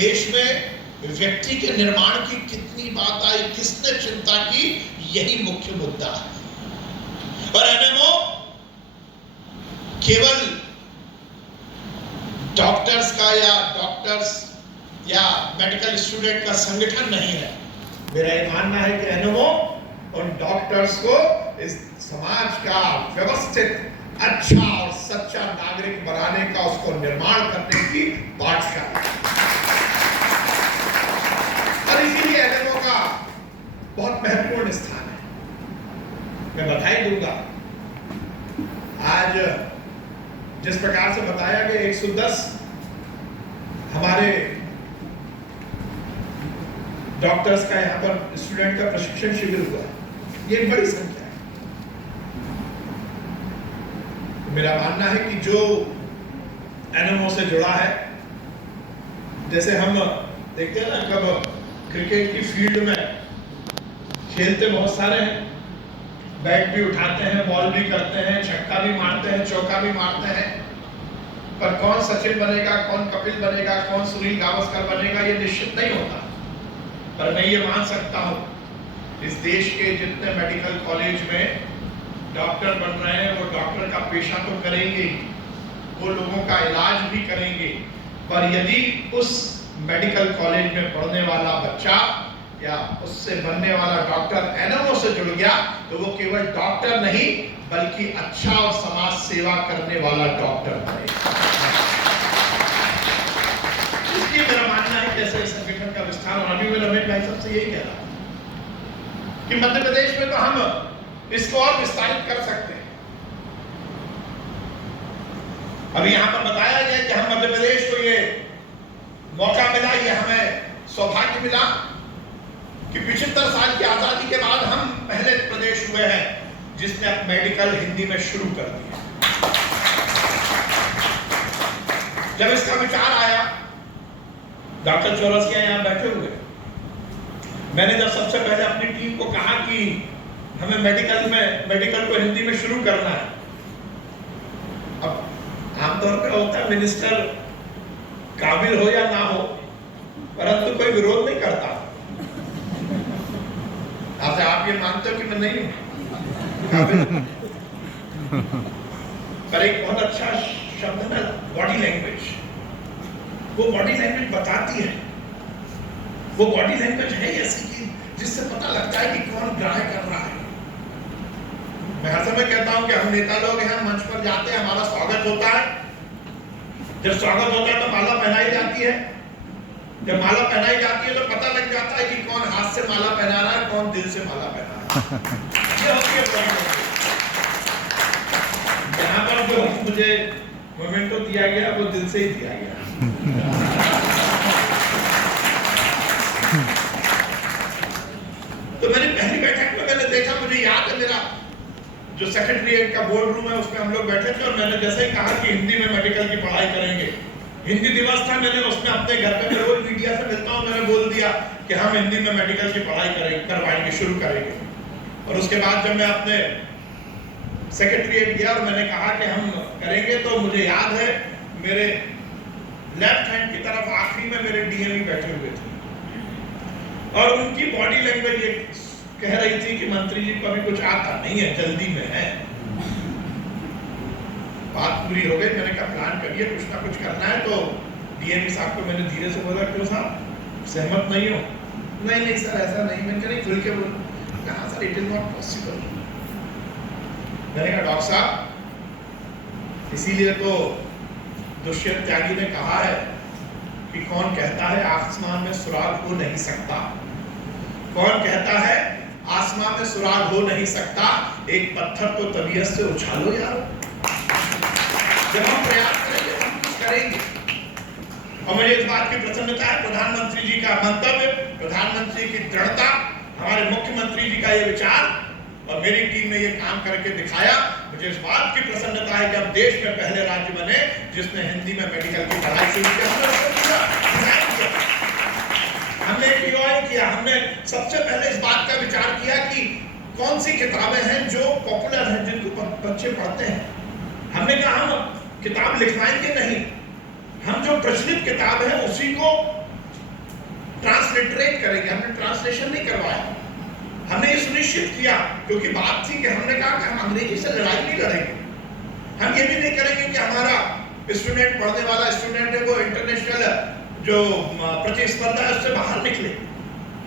देश में व्यक्ति के निर्माण की कितनी बात आई, किसने चिंता की, यही मुख्य मुद्दा है। और एनएमओ केवल डॉक्टर्स या मेडिकल स्टूडेंट का संगठन नहीं है। मेरा ये मानना है कि एनएमओ उन डॉक्टर्स को इस समाज का व्यवस्थित अच्छा और सच्चा नागरिक बनाने का, उसको निर्माण करने की पाठशाला है। और इसीलिए एनएमओ का बहुत महत्वपूर्ण स्थान है। मैं बधाई दूंगा, आज जिस प्रकार से बताया गया 110 हमारे डॉक्टर्स का यहाँ पर स्टूडेंट का प्रशिक्षण शिविर हुआ, ये एक बड़ी संख्या है। मेरा मानना है कि जो एनएमओ से जुड़ा है, जैसे हम देखते हैं ना, कब क्रिकेट की फील्ड में खेलते बहुत सारे हैं, बैट भी उठाते हैं, बॉल भी करते हैं, छक्का भी मारते हैं, चौका भी मारते हैं, पर कौन सचिन बनेगा, कौन कपिल बनेगा, कौन सुनील गावस्कर बनेगा, ये निश्चित नहीं होता। पर मैं ये मान सकता हूँ, इस देश के जितने मेडिकल कॉलेज में डॉक्टर बन रहे हैं, वो डॉक्टर का पेशा तो करेंगे, वो लोगों का इलाज भी करेंगे, पर यदि उस मेडिकल कॉलेज में पढ़ने वाला बच्चा या उससे बनने वाला डॉक्टर एनएमओ से जुड़ गया, तो वो केवल डॉक्टर नहीं बल्कि अच्छा और समाज सेवा करने वाला डॉक्टर बनेगा। इसलिए मेरा मानना है कि ऐसे संगठन का विस्तार होना भी, मैं रमेश भाई साहब से यही कह रहा हूं कि मध्य प्रदेश में तो हम इसको और विस्तारित कर सकते हैं। अभी यहां पर बताया गया कि हम मध्य प्रदेश को ये मौका मिला, ये हमें सौभाग्य मिला कि 75 साल की आजादी के बाद हम पहले प्रदेश हुए हैं जिसने अब मेडिकल हिंदी में शुरू कर दिया। जब इसका विचार आया, डॉक्टर चौरसिया यहाँ बैठे हुए, मैंने जब सबसे पहले अपनी टीम को कहा कि हमें मेडिकल को हिंदी में शुरू करना है। अब आमतौर पर होता है मिनिस्टर काबिल हो या ना हो, परंतु कोई विरोध नहीं करता। आप ये मानते हो कि मैं नहीं हूं, पर एक बहुत अच्छा शब्द है ना, बॉडी लैंग्वेज। वो बॉडी लैंग्वेज बताती है, वो बॉडी लैंग्वेज है ऐसी कि जिससे पता लगता है कि कौन ग्राह्य कर रहा है। मैं हर समय कहता हूं कि हम नेता लोग हैं, मंच पर जाते हैं, हमारा स्वागत होता है। जब स्वागत होता है तो माला पहनाई जाती है। जब माला पहनाई जाती है तो पता लग जाता है कि कौन हाथ से माला पहना रहा है, कौन दिल से माला पहना रहा है। ये होती है बॉडी लैंग्वेज। यहाँ पर जो मुझे मोमेंटो दिया गया वो दिल से ही दिया गया। तो मैंने पहली बैठक में मैंने देखा, मुझे याद है मेरा जो सेक्रेटरीएट का बोर्ड रूम है उसमें हम लोग बैठे थे, और मैंने जैसे ही कहा कि हिंदी में मेडिकल की पढ़ाई करेंगे, हिंदी दिवस था, मैंने उसमें अपने घर पे, मैं रोज मीडिया से मिलता हूँ, मैंने बोल दिया कि हम हिंदी में मेडिकल की पढ़ाई करवाएंगे, शुरू करेंगे। और उसके बाद जब मैं अपने सेक्रेटरीएट गया और मैंने कहा कि हम करेंगे, तो मुझे याद है मेरे लेफ्ट हैंड की तरफ आखिरी में मेरे डीएमई बैठे हुए थे, और उनकी बॉडी लैंग्वेज ये कह रही थी कि मंत्री जी को अभी कुछ आता नहीं है, जल्दी में है। बात पूरी हो गई, मैंने कहा प्लान करिए, कुछ ना कुछ करना है। तो डीएमई साहब को मैंने धीरे से बोला, क्यों साहब सहमत नहीं हो? नहीं सर ऐसा नहीं। मैंने कहा नहीं, खुल के बोलो। कहा sir it is not possible. मैंने कहा डॉक्टर साहब, इसीलिए तो दुष्यंत त्यागी ने कहा है कि कौन कहता है आसमान में सुराग हो नहीं सकता। कौन कहता है आसमान में सुराग हो नहीं सकता? एक पत्थर तो तबीयत से उछालो यार। जब हम प्रयास करेंगे हम कुछ करेंगे। और मुझे इस बात की प्रसन्नता है, प्रधानमंत्री जी का मंतव्य, प्रधानमंत्री की दृढ़ता, हमारे मुख्यमंत्री जी का ये विचार, और मेरी टीम ने ये काम करके दिखाया। मुझे इस बात की प्रसन्नता है कि अब देश में पहले राज्य बने जिसने हिंदी में मेडिकल की पढ़ाई शुरू की। हमने POI किया, हमने सबसे पहले इस बात का विचार किया कि कौन सी किताबें हैं जो पॉपुलर हैं, जिनको बच्चे पढ़ते हैं। हमने कहा हम किताब लिखवाएंगे नहीं, हम जो प्रचलित किताब है उसी को ट्रांसलिटरेट करेंगे, हमने ट्रांसलेशन नहीं करवाया। हमने ये सुनिश्चित किया, क्योंकि बात थी कि हमने कहा कि हम अंग्रेजी से लड़ाई नहीं लड़ेंगे, हम ये भी नहीं करेंगे कि हमारा स्टूडेंट, पढ़ने वाला स्टूडेंट है, वो इंटरनेशनल जो प्रतिस्पर्धा है उससे बाहर निकले।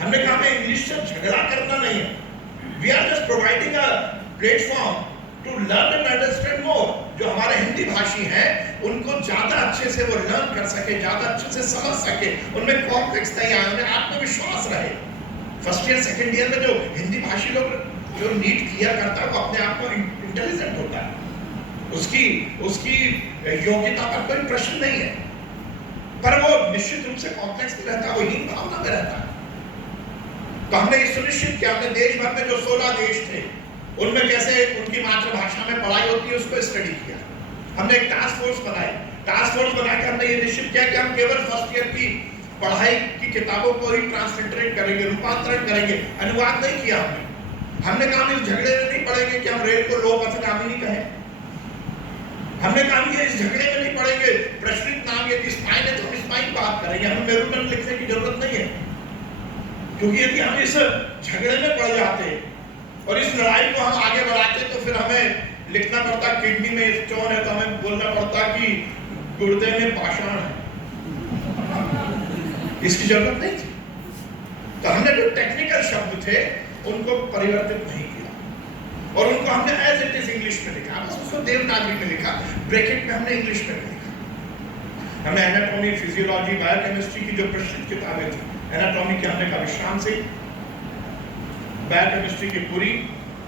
हमने कहा हमें इंग्लिश से झगड़ा करना नहीं है, we are just providing a platform to learn and understand more. जो हमारे हिंदी भाषी हैं उनको ज्यादा अच्छे से वो लर्न कर सके, ज्यादा अच्छे से समझ सके, उनमें कॉम्प्लेक्स नहीं आए, उन्हें आत्मविश्वास रहे। फर्स्ट ईयर सेकंड ईयर में जो हिंदी भाषी लोग जो नीट क्लियर करता है वो अपने आप को इंटेलिजेंट होता है, उसकी योग्यता पर कोई प्रश्न नहीं है, पर वो निश्चित रूप से कॉम्प्लेक्स में रहता है, वो हीन भावना में रहता है। तो हमने ये सुनिश्चित किया, हमने देश भर में जो 16 देश थे उनमें कैसे उनकी मातृभाषा में पढ़ाई होती है उसको स्टडी किया। हमने एक टास्क फोर्स बनाई, टास्क फोर्स बनाकर हमने ये निश्चित किया कि हम केवल फर्स्ट ईयर की पढ़ाई की किताबों को ही ट्रांसलिटरेट करेंगे, रूपांतरण करेंगे, अनुवाद नहीं किया हमने कहा हम इस झगड़े में नहीं पड़ेंगे कि हम रेल को लोकगामी कहें, हमने कहा कि इस झगड़े में नहीं पड़ेंगे प्रचलित नाम यदि स्पाइन है तो हम स्पाइन बात करेंगे, हमें मेरुदंड लिखने की जरूरत नहीं है, क्योंकि यदि हम इस झगड़े में पड़ जाते और इस लड़ाई को हम आगे बढ़ाते तो फिर हमें लिखना पड़ता किडनी में स्टोन है तो हमें बोलना पड़ता कि गुर्दे में पाषाण है, इसकी जरूरत नहीं थी। तो हमने जो टेक्निकल शब्द थे उनको परिवर्तित नहीं किया और उनको हमने एज इट इज इंग्लिश में लिखा, बस उसको देवनागरी में लिखा, ब्रैकेट में हमने इंग्लिश में लिखा। हमने एनाटॉमी, फिजियोलॉजी, बायोकेमिस्ट्री की जो प्रचलित किताबें थी, एनाटॉमी की हमने कहा विश्राम से, बायोकेमिस्ट्री की पूरी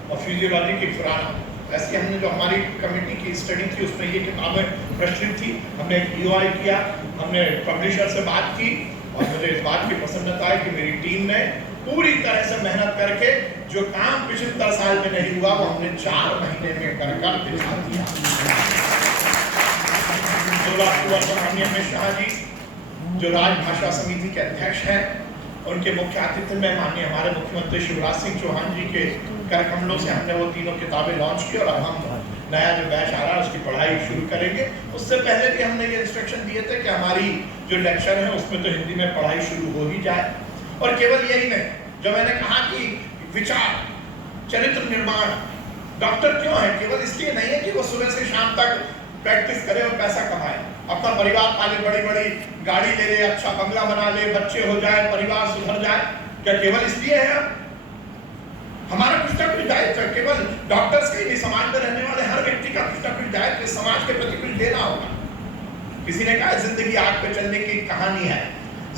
और फिजियोलॉजी की पुराना, ऐसी हमने जो हमारी कमेटी की स्टडी थी उसमें ये किताबें प्रचलित थी। हमने एक EOI किया, हमने पब्लिशर से बात की और मुझे इस बात की प्रसन्नता है कि मेरी टीम ने पूरी तरह से मेहनत करके जो काम 75 साल में नहीं हुआ वो हमने 4 महीने में कर दिखा दिया। 16 अक्टूबर को माननीय अमित शाह जी जो राजभाषा समिति के अध्यक्ष हैं, उनके मुख्य आतिथ्य में माननीय हमारे मुख्यमंत्री शिवराज सिंह चौहान जी के कर कमलों से हमने वो तीनों किताबें लॉन्च की और अब हम नया जो बैच आ रहा है उसकी पढ़ाई शुरू करेंगे। उससे पहले भी हमने ये इंस्ट्रक्शन दिए थे कि हमारी जो लेक्चर है उसमें तो हिंदी में पढ़ाई शुरू हो ही जाए। और केवल यही नहीं, जो मैंने कहा कि विचार, चरित्र निर्माण, डॉक्टर क्यों है, केवल इसलिए नहीं है कि वो सुबह से शाम तक प्रैक्टिस करे और पैसा कमाए, अपना परिवार पाले, बड़ी बड़ी गाड़ी ले ले, अच्छा बंगला बना ले, बच्चे हो जाए, परिवार सुधर जाए, क्या केवल इसलिए है? हमारा कुछ ना कुछ दायित्व है, केवल डॉक्टर्स के नहीं, समाज में रहने वाले हर व्यक्ति का कुछ ना कुछ दायित्व समाज के प्रति कुछ देना होगा। किसी ने कहा जिंदगी आग पे चलने की कहानी है,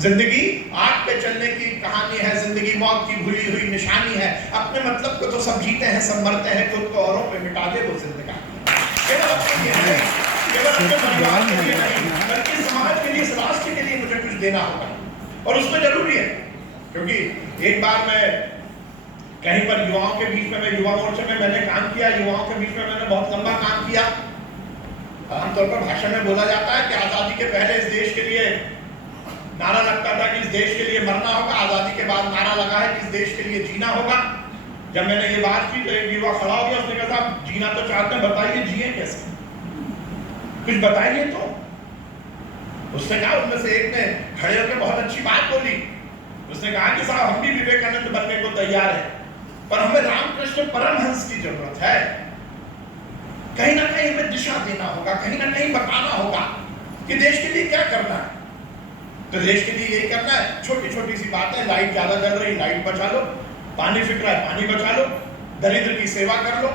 जिंदगी आग पे चलने की कहानी है, जिंदगी मौत की भूली हुई निशानी है, अपने मतलब को तो सब जीते हैं, सब मरते हैं, खुद को औरों पे मिटा दे वो जिंदगी। केवल अपने परिवार के लिए नहीं, बल्कि समाज के लिए, इस राष्ट्र के लिए मुझे कुछ देना होगा और उसमें जरूरी है, क्योंकि एक बार मैं कहीं पर युवाओं के बीच में, मैं युवा मोर्चे में मैंने काम किया, युवाओं के बीच में मैंने बहुत लंबा काम किया। आमतौर पर भाषण में बोला जाता है कि आजादी के पहले इस देश के लिए नारा लगता था कि इस देश के लिए मरना होगा, आजादी के बाद नारा लगा है कि इस देश के लिए जीना होगा। जब मैंने ये बात की तो एक युवा खड़ा हो गया, उसने कहा जीना तो चाहते हैं, बताइए जिए कैसे, कुछ बताइए तो। उसने कहा, उनमें से एक ने खड़े होकर बहुत अच्छी बात बोली, उसने कहा कि साहब हम भी विवेकानंद बनने को तैयार है, पर हमें रामकृष्ण परमहंस की जरूरत है। कहीं ना कहीं हमें दिशा देना होगा, कहीं ना कहीं बताना होगा कि देश के लिए क्या करना है। तो देश के लिए यही करना है, छोटी छोटी सी बातें, लाइट ज्यादा जल रही, लाइट बचा लो, पानी फिट रहा है, पानी बचा लो, दरिद्र की सेवा कर लो,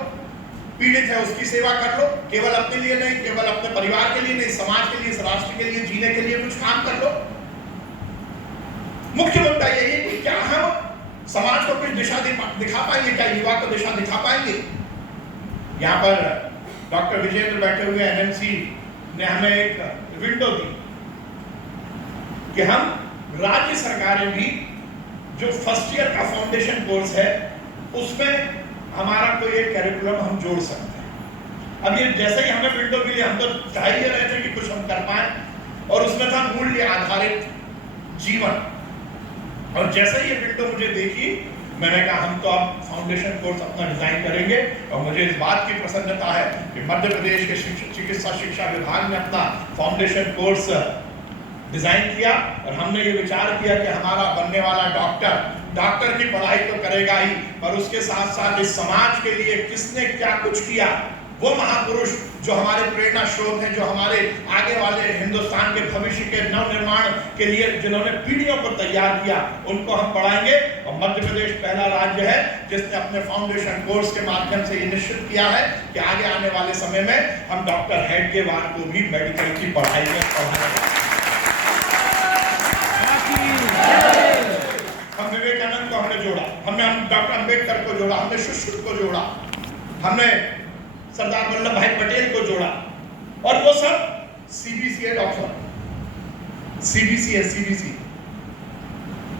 पीड़ित है उसकी सेवा कर लो, केवल अपने लिए नहीं, केवल अपने परिवार के लिए नहीं, समाज के लिए, इस राष्ट्र के लिए, जीने के लिए कुछ काम कर लो। मुख्य मुद्दा यही है कि क्या हम समाज को कुछ दिशा दिखा पाएंगे, क्या युवा को दिशा दिखा पाएंगे। यहाँ पर डॉक्टर विजेंद्र बैठे हुए NMC ने हमें एक विंडो दी कि हम राज्य सरकारें भी जो फर्स्ट ईयर का फाउंडेशन कोर्स है उसमें हमारा कोई एक कैरिकुलम हम जोड़ सकते हैं। अब ये जैसे ही हमें विंडो मिली, हम तो चाह ही रहे थे कि कुछ हम कर पाए, और उसमें था मूल्य आधारित जीवन। और जैसे ही ये विंडो मुझे देखी, मैंने कहा हम तो अब फाउंडेशन कोर्स अपना डिजाइन करेंगे। और मुझे इस बात की प्रसन्नता है कि मध्य प्रदेश के चिकित्सा शिक्षा विभाग ने अपना फाउंडेशन कोर्स डिजाइन किया और हमने ये विचार किया कि हमारा बनने वाला डॉक्टर की पढ़ाई तो करेगा ही, पर उसके साथ साथ इस समाज के लिए किसने क्या कुछ किया, वो महापुरुष जो हमारे प्रेरणा स्रोत हैं, जो हमारे आगे वाले हिंदुस्तान के भविष्य के नवनिर्माण के लिए जिन्होंने पीढ़ियों को तैयार किया, उनको हम पढ़ाएंगे। और मध्य प्रदेश पहला राज्य है जिसने अपने फाउंडेशन कोर्स के माध्यम से ये निश्चित किया है कि आगे आने वाले समय में हम डॉक्टर हेडगेवार को भी मेडिकल की पढ़ाई में पढ़ाएंगे। हम विवेकानंद को हमने जोड़ा, हमने डॉक्टर अंबेडकर को जोड़ा, हमने सुश्रुत को जोड़ा, हमने सरदार वल्लभ भाई पटेल को जोड़ा, और वो सब सीबीसी है डॉक्टर, सीबीसी है, सीबीसी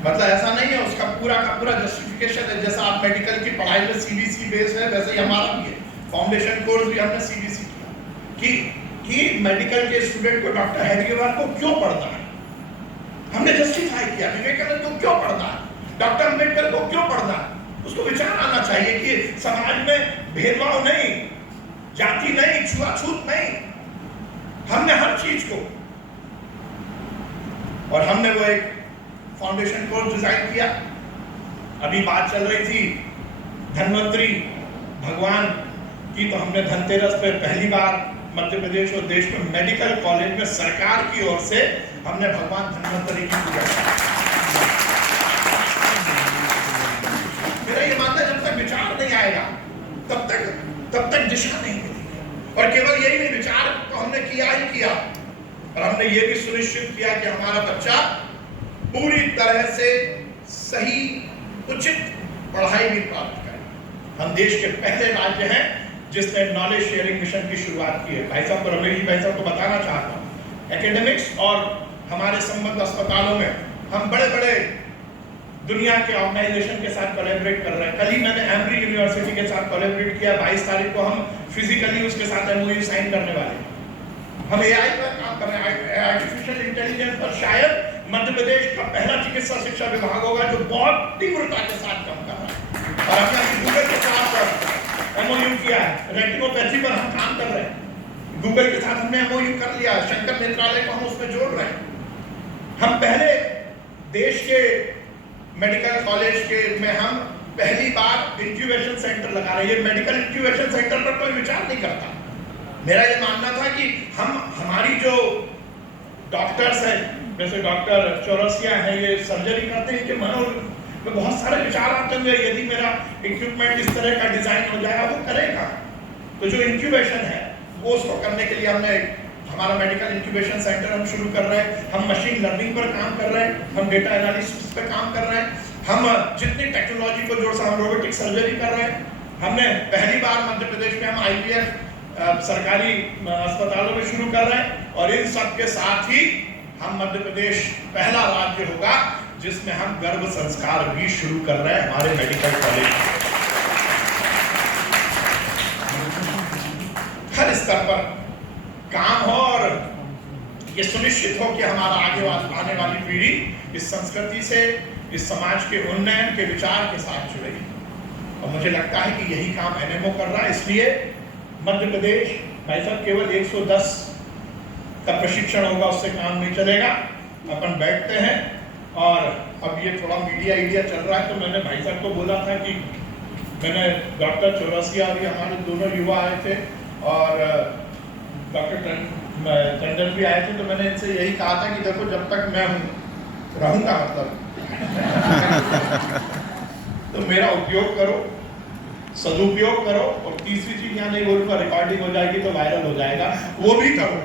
मतलब ऐसा नहीं है, उसका पूरा का पूरा जस्टिफिकेशन है। जैसा आप मेडिकल की पढ़ाई में सीबीसी बेस है, वैसे ही हमारा भी है। फाउंडेशन कोर्स भी हमने सीबीसी किया कि मेडिकल के स्टूडेंट को डॉक्टर हेडगेवार को क्यों पढ़ना है, हमने जस्टिफाई किया। विवेकानंद को क्यों पढ़ना है, डॉक्टर अंबेडकर को क्यों पढ़ना है, उसको विचार आना चाहिए कि समाज में भेदभाव नहीं, जाति नहीं, छुआछूत नहीं, हमने हर चीज को, और हमने वो एक फाउंडेशन कोर्स डिजाइन किया। अभी बात चल रही थी धन्वंतरी भगवान की, तो हमने धनतेरस पे पहली बार मध्य प्रदेश और देश में मेडिकल कॉलेज में सरकार की ओर से हमने भगवान धन्वंतरी की पूजा की। मेरा ये मानना है जब तक विचार नहीं आएगा तब तक दिशा नहीं मिलेगी। और केवल यही नहीं, विचार तो हमने किया ही किया, और हमने ये भी सुनिश्चित किया कि हमारा बच्चा पूरी तरह से सही उचित पढ़ाई भी प्राप्त करे। हम देश के पहले राज्य हैं जिसने नॉलेज शेयरिंग मिशन की शुरुआत की है। भाई साहब को, रमेश जी भाई साहब को बताना चाहता हूँ, एकेडमिक्स और हमारे संबद्ध अस्पतालों में हम बड़े बड़े दुनिया के ऑर्गेनाइजेशन के साथ कोलैबोरेट कर रहे हैं। कल ही मैंने एम्ब्री यूनिवर्सिटी के साथ कोलैबोरेट किया। 22 तारीख को हम फिजिकली उसके साथ एमओयू साइन करने वाले हैं। हम एआई पर काम कर रहे हैं, आर्टिफिशियल इंटेलिजेंस पर। शायद मध्य प्रदेश का पहला चिकित्सा शिक्षा विभाग होगा जो बहुत तीव्रता के साथ काम कर रहा है। और हमने गूगल के साथ एमओयू किया है, रेटिनोपैथी पर हम काम कर रहे हैं। गूगल के साथ हमने एमओयू कर लिया, शंकर नेत्रालय को हम उसमें जोड़ रहे हैं। हम पहले देश के मेडिकल कॉलेज के में हम पहली बार इंक्यूबेशन सेंटर लगा रहे हैं। ये मेडिकल इंक्यूबेशन सेंटर पर कोई विचार नहीं करता। मेरा ये मानना था कि हमारी जो डॉक्टर्स हैं, जैसे डॉक्टर चौरसिया है, ये सर्जरी करते हैं कि मनोरोग में बहुत सारे विचार आते हैं, यदि मेरा इक्विपमेंट इस तरह का डिजाइन हो जाएगा वो करेगा। तो जो इंक्यूबेशन है वो उसको करने के लिए हमने हमारा मेडिकल इंक्यूबेशन सेंटर हम शुरू कर रहे हैं। हम मशीन लर्निंग पर काम कर रहे हैं, हम डेटा एनालिसिस पे काम कर रहे हैं, हम जितनी टेक्नोलॉजी को जोड़, हम रोबोटिक सर्जरी कर रहे हैं। हमने पहली बार मध्य प्रदेश में हम आईवीएफ सरकारी अस्पतालों में शुरू कर रहे हैं। और इन सब के साथ ही हम मध्य प्रदेश पहला राज्य होगा जिसमें हम गर्भ संस्कार भी शुरू कर रहे हैं हमारे मेडिकल कॉलेज। हर स्तर पर काम हो और ये सुनिश्चित हो कि हमारा आने वाली पीढ़ी इस संस्कृति से, इस समाज के उन्नयन के विचार के साथ जुड़ेगी। और मुझे लगता है कि यही काम एनएमओ कर रहा है। इसलिए मध्य प्रदेश भाई साहब केवल 110 का प्रशिक्षण होगा उससे काम नहीं चलेगा। अपन बैठते हैं और अब ये थोड़ा मीडिया चल रहा है, तो मैंने भाई साहब को बोला था कि मैंने डॉक्टर चौरसिया और हमारे दोनों युवा आए थे और डॉक्टर टंडन भी आए थे, तो मैंने इनसे यही कहा था कि देखो जब तक मैं रहूंगा मतलब तो मेरा उपयोग करो, सदुपयोग करो। और तीसरी चीज यहाँ नहीं बोलूंगा, रिकॉर्डिंग हो जाएगी तो वायरल हो जाएगा, वो भी करो।